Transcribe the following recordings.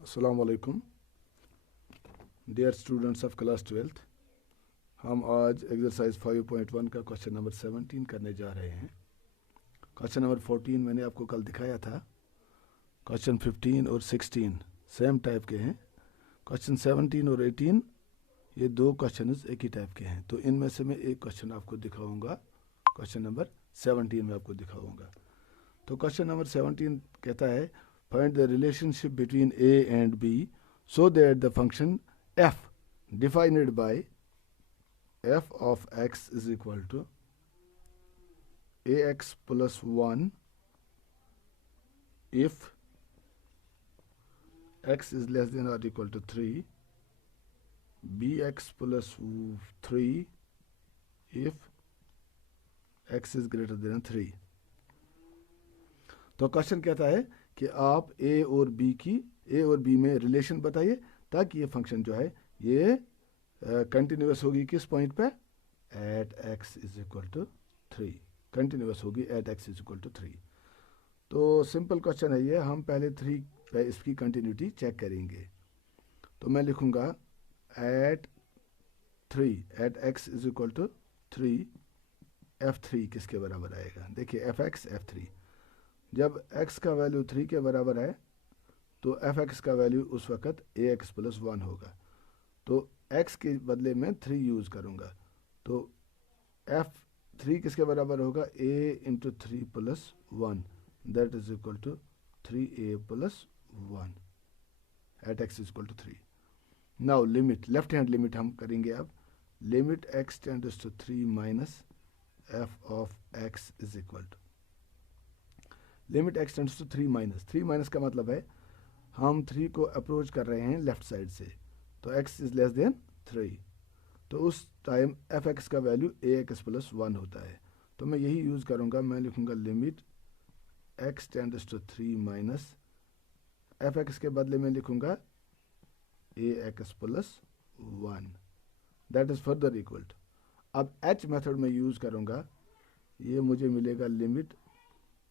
अस्सलाम वालेकुम dear students of class 12th। हम आज एक्सरसाइज 5.1 का क्वेश्चन नंबर 17 करने जा रहे हैं। क्वेश्चन नंबर 14 मैंने आपको कल दिखाया था। क्वेश्चन 15 और 16 सेम टाइप के हैं। क्वेश्चन 17 और 18 ये दो क्वेश्चन एक ही टाइप के हैं। तो इनमें से मैं एक क्वेश्चन आपको दिखाऊंगा, क्वेश्चन नंबर 17 में आपको दिखाऊंगा। तो क्वेश्चन नंबर 17 कहता है find the relationship between A and B so that the function f defined by f of x is equal to ax plus 1 if x is less than or equal to 3, bx plus 3 if x is greater than 3। तो question कहता है कि आप a और b में relation बताइए ताकि ये फंक्शन जो है ये कंटिन्यूस होगी किस पॉइंट पे, at x is equal to 3। Continuous होगी at x is equal to 3। तो सिंपल क्वेश्चन है ये। हम पहले 3 पे इसकी कंटिन्यूटी चेक करेंगे। तो मैं लिखूंगा at 3 at x is equal to 3 f3 किसके बराबर आएगा। देखिए fx f3, जब x का वैल्यू 3 के बराबर है तो fx का वैल्यू उस वक्त ax प्लस 1 होगा। तो x के बदले में 3 यूज़ करूँगा। तो f3 किसके बराबर होगा, a into 3 plus 1 that is equal to 3a plus 1 at x is equal to 3। Now limit, left hand limit हम करेंगे अब। Limit x tends to 3 minus f of x is equal to limit x tends to 3 minus. 3 minus का मतलब है हम 3 को approach कर रहे हैं लेफ्ट साइड से, तो x इज लेस देन 3। तो उस टाइम f(x) का वैल्यू ax प्लस 1 होता है। तो मैं यही यूज़ करूँगा। मैं लिखूँगा limit x tends to 3 minus f(x) के बदले में लिखूँगा ax plus 1 that is further equal to. अब h मेथड में यूज़ करूँगा, ये मुझे मिलेगा लिमिट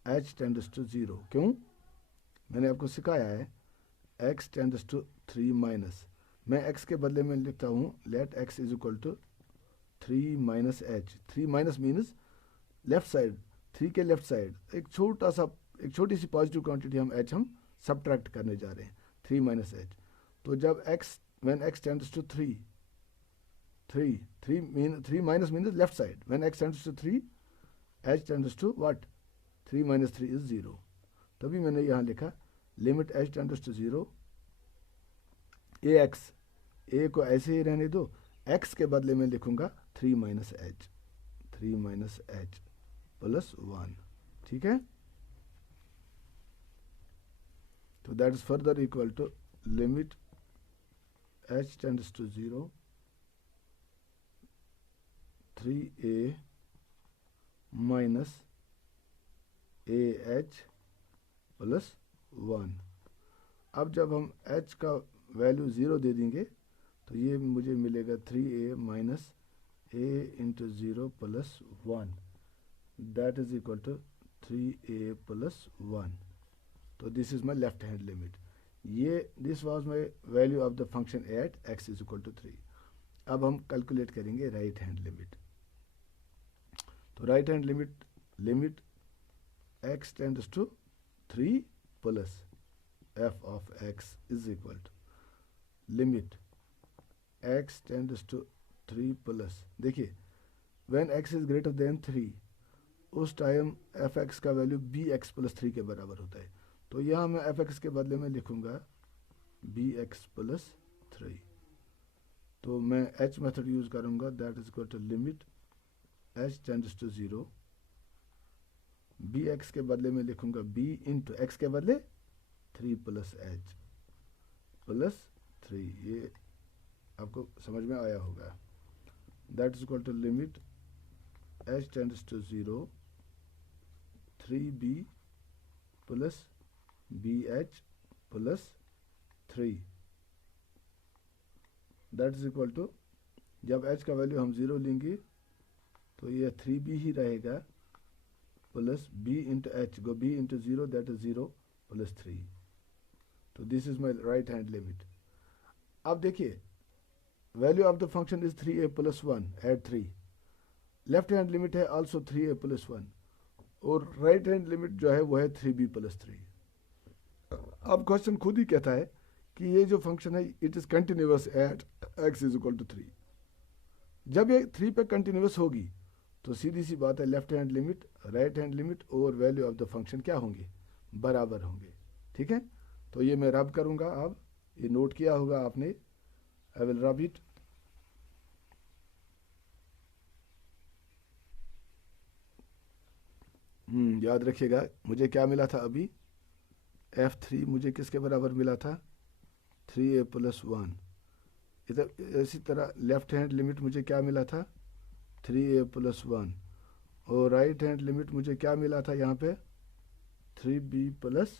h टेंड्स टू 0। क्यों, मैंने आपको सिखाया है x टेंड्स टू 3 माइनस, मैं x के बदले में लिखता हूँ let x is equal to 3 minus h। 3 minus means left side, 3 के लेफ्ट साइड एक छोटी सी पॉजिटिव क्वांटिटी हम सब्ट्रैक्ट करने जा रहे हैं, 3 माइनस h। तो जब when x tends to 3 minus means left side, when x tends to 3 h tends to what, 3 minus 3 is 0। तभी मैंने यहाँ लिखा limit h tends to 0 ax, a को ऐसे ही रहने दो, x के बदले में लिखूंगा 3 माइनस h प्लस 1। ठीक है, तो that is further equal to limit h tends to 0 3a minus ah plus 1। अब जब हम h का वैल्यू 0 दे देंगे तो ये मुझे मिलेगा 3a minus a into 0 plus 1 that is equal to 3a plus 1। तो this is my left hand limit. ये this was my value of the function at x is equal to 3। अब हम कैलकुलेट करेंगे राइट हैंड लिमिट। तो right hand limit x tends to 3 plus f of x is equal to limit x tends to 3 plus, देखिए when x is greater than 3 उस time f(x) का value bx plus 3 के बराबर होता है। तो यहाँ मैं f(x) के बदले में लिखूँगा bx प्लस 3। तो मैं h मेथड यूज़ करूँगा that is equal to limit h tends to 0 bx के बदले में लिखूँगा b इंटू x के बदले 3 प्लस h प्लस 3। ये आपको समझ में आया होगा। That is equal to limit h tends to 0 3b plus bh plus 3 that is equal to, जब h का वैल्यू हम 0 लेंगे तो ये 3b ही रहेगा plus b into h, go b into 0 that is 0 plus 3। तो this is my right hand limit. अब देखिए value of the function is 3a plus 1 at 3, left hand limit है आल्सो 3a प्लस 1 और right hand limit जो है वो है 3b plus 3। अब क्वेश्चन खुद ही कहता है कि ये जो फंक्शन है it is continuous at x is equal to 3। जब ये 3 पे कंटिन्यूअस होगी तो सीधी सी बात है left hand limit right hand limit और वैल्यू ऑफ द फंक्शन क्या होंगे, बराबर होंगे। ठीक है, तो ये मैं रब करूंगा। अब ये नोट किया होगा आपने, आई विल रब इट। याद रखिएगा मुझे क्या मिला था अभी, f3 मुझे किसके बराबर मिला था, 3a प्लस 1। इधर इसी तरह लेफ्ट हैंड लिमिट मुझे क्या मिला था, 3a प्लस 1 और राइट हैंड लिमिट मुझे क्या मिला था यहाँ पे, 3b प्लस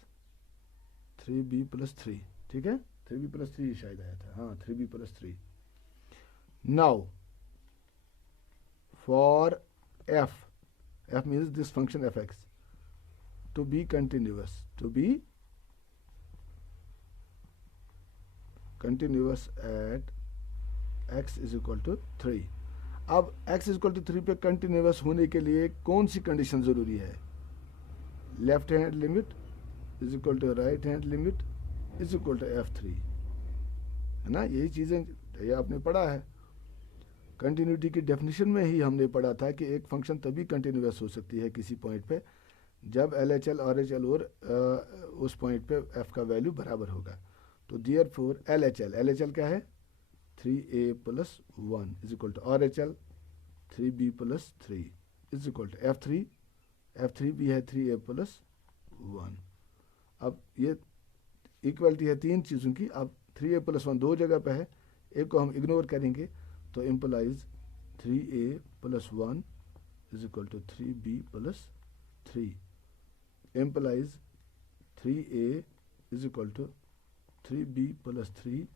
3। ठीक है, 3b प्लस 3 शायद आया था, हाँ 3b plus 3। Now for f means this function fx to be continuous at x is equal to 3। अब x is equal to 3 पे कंटिन्यूस होने के लिए कौन सी कंडीशन जरूरी है, left hand limit is equal to right hand limit is equal to f3, है ना। यही चीजें ये आपने पढ़ा है। कंटिन्यूटी की डेफिनेशन में ही हमने पढ़ा था कि एक फंक्शन तभी कंटिन्यूस हो सकती है किसी पॉइंट पे जब LHL RHL और उस पॉइंट पे f का वैल्यू बराबर होगा। तो देयरफॉर LHL क्या है, 3a plus 1 is equal to RHL 3b plus 3 is equal to f3 भी है 3a प्लस 1। अब ये इक्वलिटी है तीन चीज़ों की। अब 3a प्लस 1 दो जगह पे है, एक को हम इग्नोर करेंगे तो implies 3a plus 1 is equal to 3b plus 3 implies 3a is equal to 3b plus 3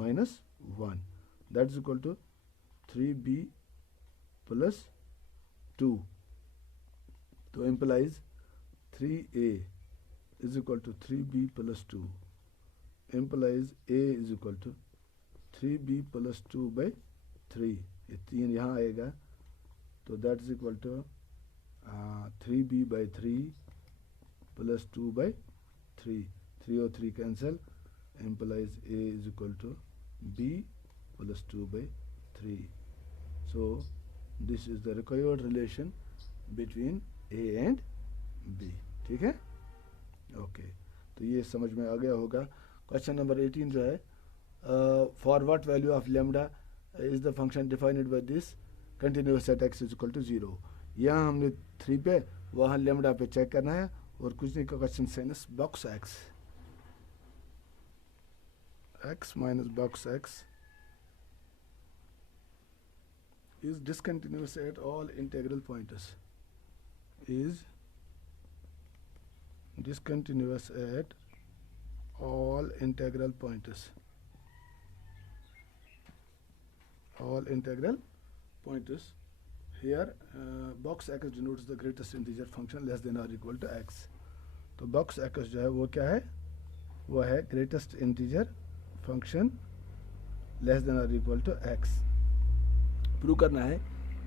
minus 1 that is equal to 3b plus 2। तो implies 3a is equal to 3b plus 2 implies a is equal to 3b plus 2 by 3। ये 3 यहाँ आएगा तो that is equal to 3b by 3 plus 2 by 3 और 3 cancel implies a is equal to b plus 2 by 3। So this is the required relation between a and b। ठीक है, okay तो ये समझ में आ गया होगा। क्वेश्चन नंबर 18 जो है, for what value of lambda is the function defined by this continuous at x is equal to 0। यहाँ हमने 3 पे वहाँ लेमडा पे चेक करना है और कुछ नहीं का question sinus box x minus box x is discontinuous at all integral points, is discontinuous at all integral points, all integral points। Here box x denotes the greatest integer function less than or equal to x। तो box x जो है वो क्या है, वो है greatest integer function less than or equal to x। Prove करना है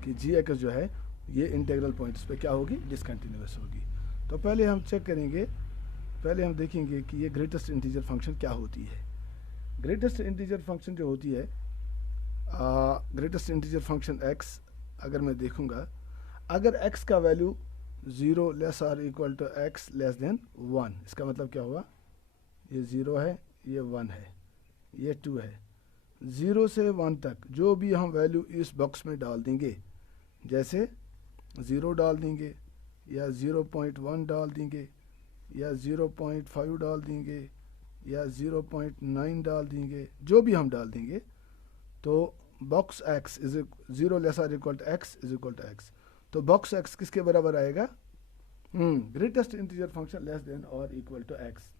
कि gx जो है ये इंटेग्रल पॉइंट्स पे क्या होगी, डिसकंटिन्यूअस होगी। तो पहले हम चेक करेंगे, पहले हम देखेंगे कि ये ग्रेटेस्ट इंटीजर फंक्शन क्या होती है। ग्रेटेस्ट इंटीजर फंक्शन जो होती है, ग्रेटेस्ट इंटीजर फंक्शन x अगर मैं देखूंगा, अगर x का वैल्यू 0 लेस और equal to x less than 1, इसका मतलब क्या हुआ, ये 0 है, ये 1 है, ये 2 है। 0 से 1 तक जो भी हम वैल्यू इस बॉक्स में डाल देंगे, जैसे 0 डाल देंगे या 0.1 डाल देंगे या 0.5 डाल देंगे या 0.9 डाल देंगे, जो भी हम डाल देंगे तो बॉक्स x इज 0 लेस और equal to x is equal to x। तो बॉक्स x किसके बराबर आएगा, greatest integer function less than और इक्वल टू x।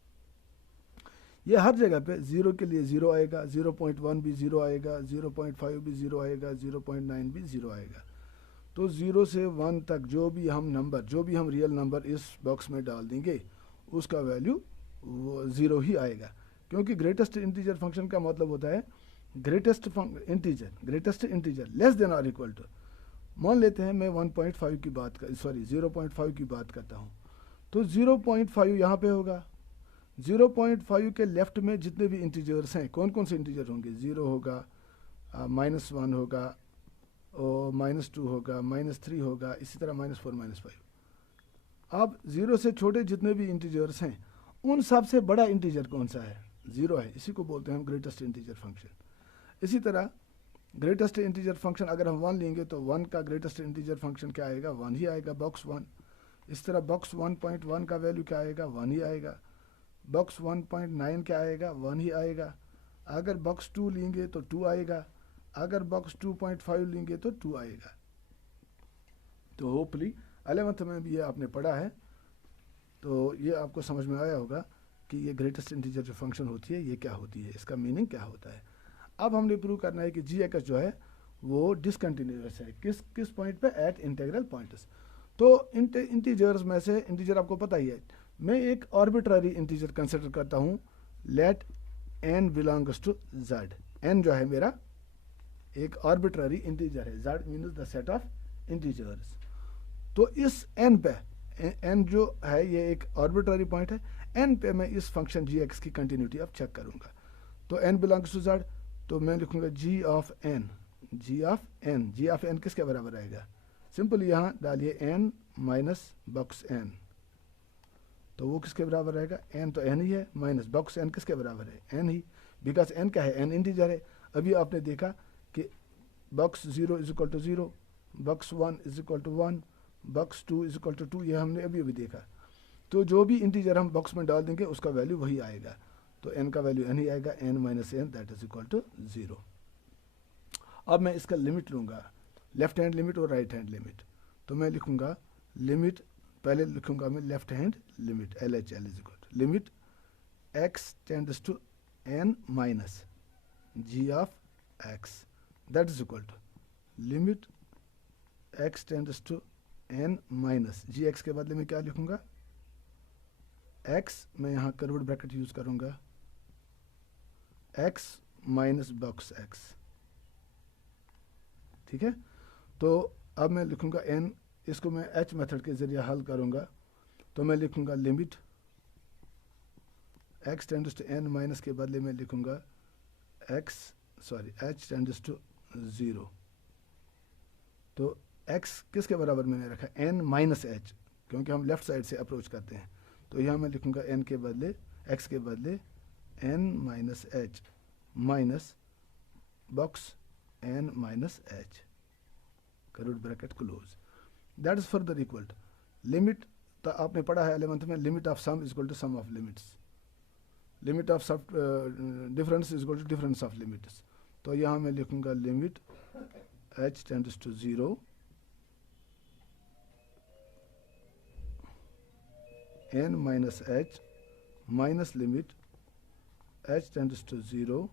ये हर जगह पे 0 के लिए 0 आएगा, 0.1 भी 0 आएगा, 0.5 भी 0 आएगा, 0.9 भी 0 आएगा। तो 0 से 1 तक जो भी हम नंबर, जो भी हम रियल नंबर इस बॉक्स में डाल देंगे उसका वैल्यू वो 0 ही आएगा। क्योंकि ग्रेटेस्ट इंटीजर फंक्शन का मतलब होता है ग्रेटेस्ट इंटीजर लेस देन और इक्वल टू। मान लेते हैं मैं 1.5 की बात कर 0.5 की बात करता हूँ, तो 0.5 यहाँ पे होगा। 0.5 के लेफ्ट में जितने भी इंटीजर्स हैं, कौन कौन से इंटीजर होंगे, 0 होगा, -1 होगा, और -2 होगा, -3 होगा, इसी तरह -4 -5। अब 0 से छोटे जितने भी इंटीजर्स हैं उन सबसे बड़ा इंटीजर कौन सा है, 0 है, इसी को बोलते हैं हम ग्रेटेस्ट इंटीजर फंक्शन। इसी तरह ग्रेटेस्ट इंटीजर फंक्शन अगर हम 1 लेंगे तो 1 का ग्रेटेस्ट इंटीजर फंक्शन क्या आएगा, 1 ही आएगा, बॉक्स 1। इस तरह बॉक्स 1.1 का वैल्यू क्या आएगा, 1 ही आएगा। बॉक्स 1.9 क्या आएगा, 1 ही आएगा। अगर बॉक्स 2 लेंगे तो 2 आएगा। अगर बॉक्स 2.5 लेंगे तो 2 आएगा। तो होपली 11th में भी ये आपने पढ़ा है, तो ये आपको समझ में आया होगा कि ये ग्रेटेस्ट इंटीजर जो फंक्शन होती है ये क्या होती है, इसका मीनिंग क्या होता है। अब हमने प्रूव करना है कि जी एक्स जो है वो डिसकंटिन्यूअस है, किस पॉइंट पे, एट इंटीग्रल पॉइंट्स। तो इंटीजर्स में से इंटीजर आपको पता ही है, मैं एक आर्बिट्ररी इंटीजर कंसिडर करता हूँ, let n belongs to z। n जो है मेरा एक आर्बिट्ररी इंटीजर है, z means the set of integers. तो इस n पे, n जो है ये एक आर्बिट्ररी पॉइंट है, n पे मैं इस फंक्शन जी एक्स की कंटिन्यूटी अब चेक करूँगा। तो n बिलोंग्स टू z, तो मैं लिखूँगा g ऑफ n किसके बराबर आएगा, सिंपल यहाँ डालिए n माइनस बॉक्स n, तो वो किसके बराबर आएगा, n तो n ही है, माइनस बॉक्स n किसके बराबर है, n ही, बिकॉज n क्या है, n इंटीजर है। अभी आपने देखा कि box 0 is equal to 0, box 1 is equal to 1, box 2 is equal to 2, ये हमने अभी देखा। तो जो भी इंटीजर हम बॉक्स में डाल देंगे उसका वैल्यू वही आएगा, तो n का वैल्यू n ही आएगा, n minus n that is equal to 0। अब मैं इसका लिमिट लूँगा, लेफ्ट हैंड लिमिट और राइट हैंड लिमिट। तो मैं लिखूँगा लिमिट, पहले लिखूँगा मैं left hand limit, LHL is equal to limit x tends to n minus g of x, that is equal to limit x tends to n minus G X के बदले में क्या लिखूँगा, x, मैं यहाँ कर्व्ड ब्रैकेट यूज़ करूँगा, x minus box x, ठीक है। तो अब मैं लिखूँगा n, इसको मैं h मेथड के ज़रिए हल करूँगा, तो मैं लिखूँगा limit x tends to n minus के बदले में लिखूँगा h टेंड्स टू 0। तो x किसके बराबर मैंने रखा, n माइनस h, क्योंकि हम लेफ्ट साइड से अप्रोच करते हैं। तो यहाँ मैं लिखूँगा n के बदले, x के बदले n minus h minus box n minus h, curved bracket close, that is further equal to limit. तो आपने पढ़ा है 11th में, limit of sum is equal to sum of limits, limit of सब difference is equal to difference of limits. तो यहाँ मैं लिखूँगा limit h tends to 0 n minus h minus limit h tends to 0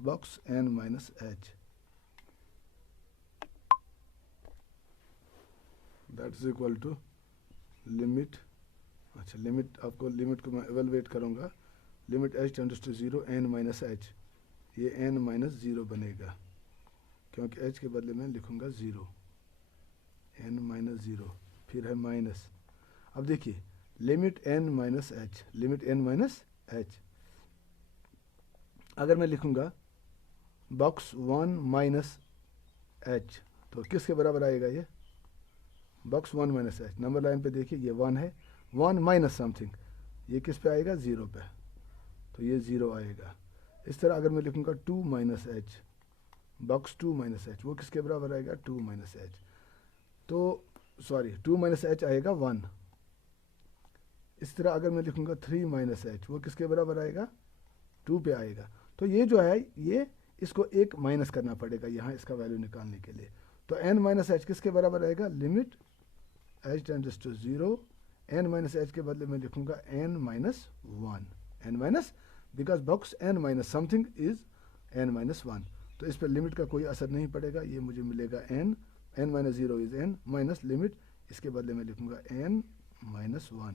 box n minus h, that is equal to limit. अच्छा, limit आपको, limit को मैं evaluate करूँगा, limit h tends to 0 n minus h, ये n minus 0 बनेगा, क्योंकि h के बदले में लिखूँगा 0, n माइनस 0, फिर है माइनस। अब देखिए limit n minus h, limit n minus h, अगर मैं लिखूँगा बॉक्स 1 माइनस h, तो किसके बराबर आएगा ये, box 1 minus h। Number line पे देखिए ये 1 है, 1 माइनस समथिंग, ये किस पे आएगा, 0 पे, तो ये 0 आएगा। इस तरह अगर मैं लिखूँगा 2 minus h, box 2 minus h, वो किसके बराबर आएगा, 2 माइनस h, तो 2 माइनस h आएगा 1। इस तरह अगर मैं लिखूँगा 3 माइनस h, वो किसके बराबर आएगा, 2 पे आएगा। तो ये जो है, ये इसको एक माइनस करना पड़ेगा यहाँ इसका वैल्यू निकालने के लिए। तो n माइनस h किसके बराबर आएगा, limit h tends to 0, n minus h के बदले में लिखूँगा n minus 1, n minus, because box n minus something is n minus 1, तो इस पर लिमिट का कोई असर नहीं पड़ेगा, ये मुझे मिलेगा n minus 0 is n minus limit, इसके बदले में लिखूँगा n minus 1,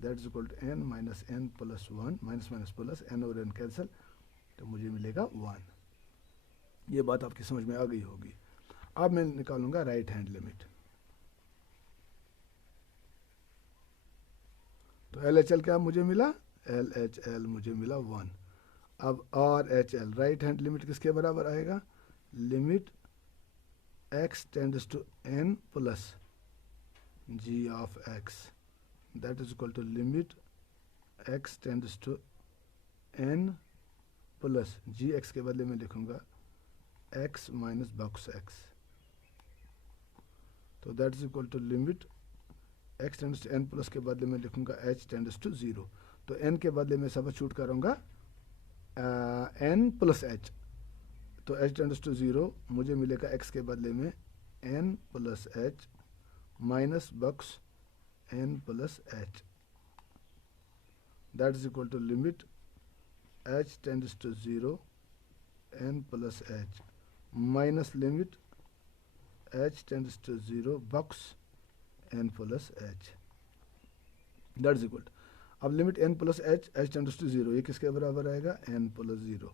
that is equal to n minus n plus 1, minus minus plus, n और n कैंसिल, तो मुझे मिलेगा 1। ये बात आपकी समझ में आ गई होगी। अब मैं निकालूंगा राइट हैंड लिमिट। तो LHL क्या मुझे मिला, LHL मुझे मिला 1। अब RHL राइट हैंड लिमिट किसके बराबर आएगा, limit x tends to n plus g of x, that is equal to limit x tends to n plus G X के बदले में लिखूंगा x माइनस बॉक्स x, तो that is equal to limit x tends to n plus के बदले में लिखूंगा h tends to 0। तो n के बदले में सब्स्टिट्यूट करूंगा n प्लस h, तो h टेंड्स टू 0 मुझे मिलेगा x के बदले में n plus h minus box n plus h, that is equal to limit h tends to 0 n plus h minus limit h tends to 0 box n plus h, that is equal. अब limit n plus h, h tends to 0, ये किसके बराबर आएगा, n plus 0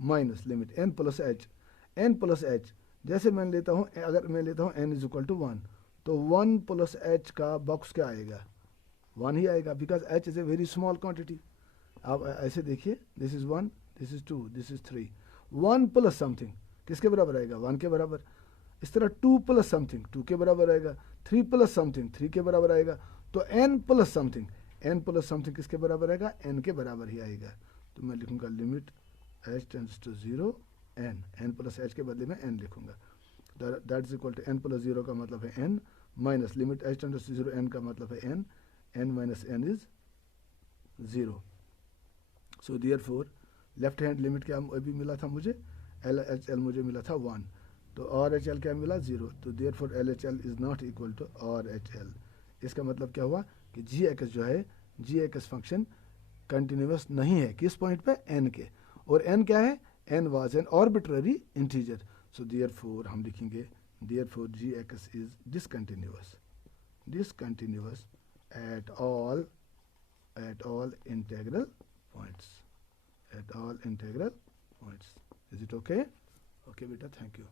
minus limit n plus h, n plus h जैसे मैं लेता हूँ, अगर मैं लेता हूँ n इज इक्वल टू 1, तो 1 प्लस h का बॉक्स क्या आएगा, 1 ही आएगा, because h is a very small quantity. आप ऐसे देखिए, this is 1, this is 2, this is 3, 1 plus something किसके बराबर आएगा, 1 के बराबर। इस तरह 2 प्लस समथिंग 2 के बराबर आएगा, 3 प्लस समथिंग 3 के बराबर आएगा, तो n plus something, n plus something किसके बराबर आएगा, n के बराबर ही आएगा। तो मैं लिखूंगा limit h tends to 0 n plus h के बदले में n लिखूंगा, that is equal to n plus 0 का मतलब है n minus limit h tends to 0 n का मतलब है n minus n is 0। So therefore left hand limit क्या अभी मिला था मुझे, LHL मुझे मिला था 1, तो RHL क्या मिला 0, तो therefore LHL is not equal to RHL। इसका मतलब क्या हुआ कि GX जो है, GX फंक्शन कंटिन्यूस नहीं है, किस पॉइंट पे, n के, और n क्या है, n was an arbitrary integer, so therefore हम लिखेंगे therefore GX is discontinuous at all integral points, at all integral points. Is it okay? Okay beta, thank you.